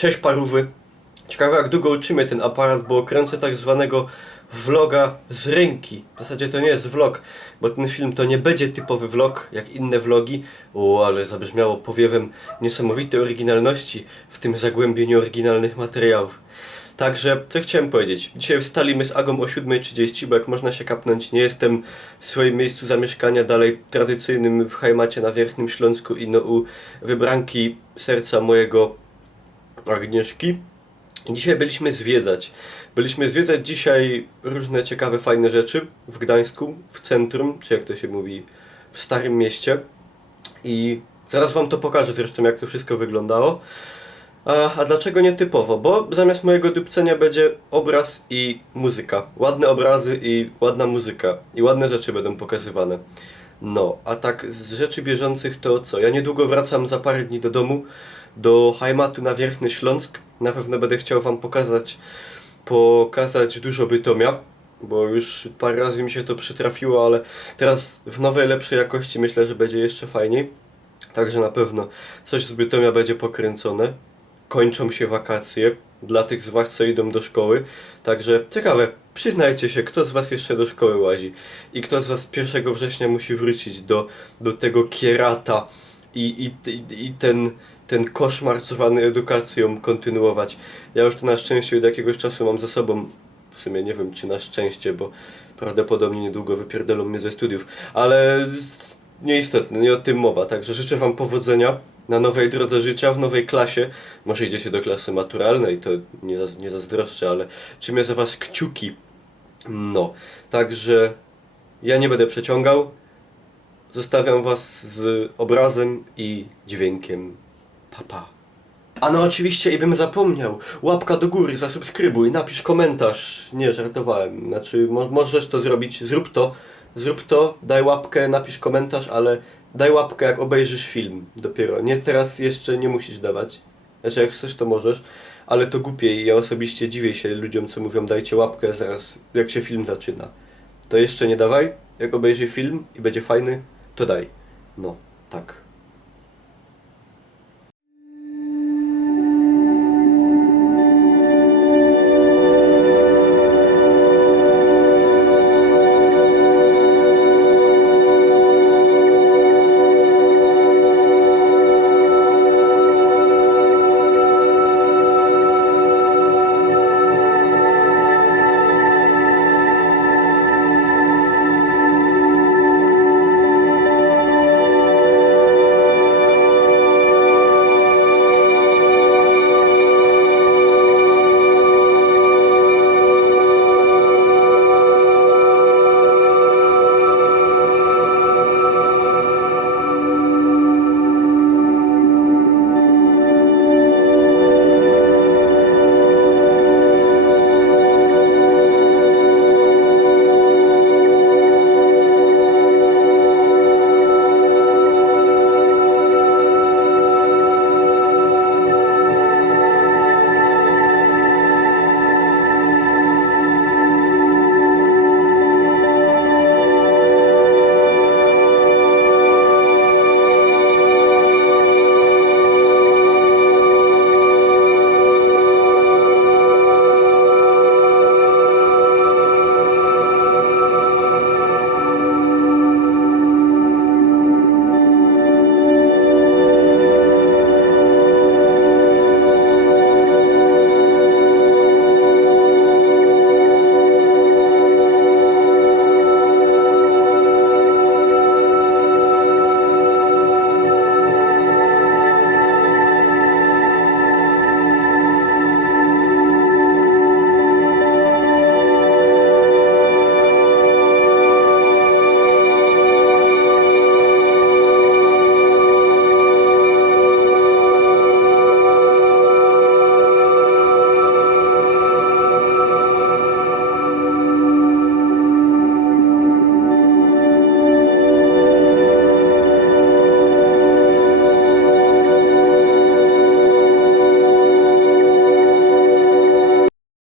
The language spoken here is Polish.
Cześć parówy. Ciekawe jak długo uczymy ten aparat, bo kręcę tak zwanego vloga z ręki. W zasadzie to nie jest vlog, bo ten film to nie będzie typowy vlog, jak inne vlogi. O, ale zabrzmiało powiewem niesamowitej oryginalności w tym zagłębieniu oryginalnych materiałów. Także, co chciałem powiedzieć. Dzisiaj wstalimy z Agą o 7.30, bo jak można się kapnąć, nie jestem w swoim miejscu zamieszkania dalej tradycyjnym w Hajmacie na Wierchnym Śląsku i no u wybranki serca mojego Agnieszki. Dzisiaj byliśmy zwiedzać. Byliśmy zwiedzać dzisiaj różne ciekawe, fajne rzeczy w Gdańsku, w centrum, czy jak to się mówi, w Starym Mieście. I zaraz Wam to pokażę zresztą, jak to wszystko wyglądało. A, a dlaczego nie typowo? Bo zamiast mojego dupcenia będzie obraz i muzyka. Ładne obrazy i ładna muzyka. I ładne rzeczy będą pokazywane. No, a tak z rzeczy bieżących to co? Ja niedługo wracam za parę dni do domu, do Heimatu na Wierchny Śląsk. Na pewno będę chciał Wam pokazać, pokazać dużo Bytomia, bo już parę razy mi się to przytrafiło, ale teraz w nowej, lepszej jakości myślę, że będzie jeszcze fajniej. Także na pewno coś z Bytomia będzie pokręcone. Kończą się wakacje dla tych z Was, co idą do szkoły. Także ciekawe, przyznajcie się, kto z Was jeszcze do szkoły łazi i kto z Was 1 września musi wrócić do, do tego kierata i, i, i, i ten, ten koszmar zwany edukacją kontynuować. Ja już to na szczęście od jakiegoś czasu mam za sobą. W sumie nie wiem, czy na szczęście, bo prawdopodobnie niedługo wypierdolą mnie ze studiów. Ale nieistotne, nie o tym mowa. Także życzę Wam powodzenia na nowej drodze życia, w nowej klasie. Może idziecie do klasy maturalnej, to nie, nie zazdroszczę, ale trzymaj za Was kciuki. No, także ja nie będę przeciągał. Zostawiam Was z obrazem i dźwiękiem. Papa. Pa. A no oczywiście i bym zapomniał. Łapka do góry, zasubskrybuj, napisz komentarz. Nie, żartowałem. Znaczy, mo możesz to zrobić, zrób to. Zrób to, daj łapkę, napisz komentarz, ale daj łapkę jak obejrzysz film dopiero. Nie teraz jeszcze nie musisz dawać. Znaczy jak chcesz to możesz, ale to głupie i ja osobiście dziwię się ludziom co mówią dajcie łapkę zaraz jak się film zaczyna. To jeszcze nie dawaj, jak obejrzy film i będzie fajny, to daj. No, tak.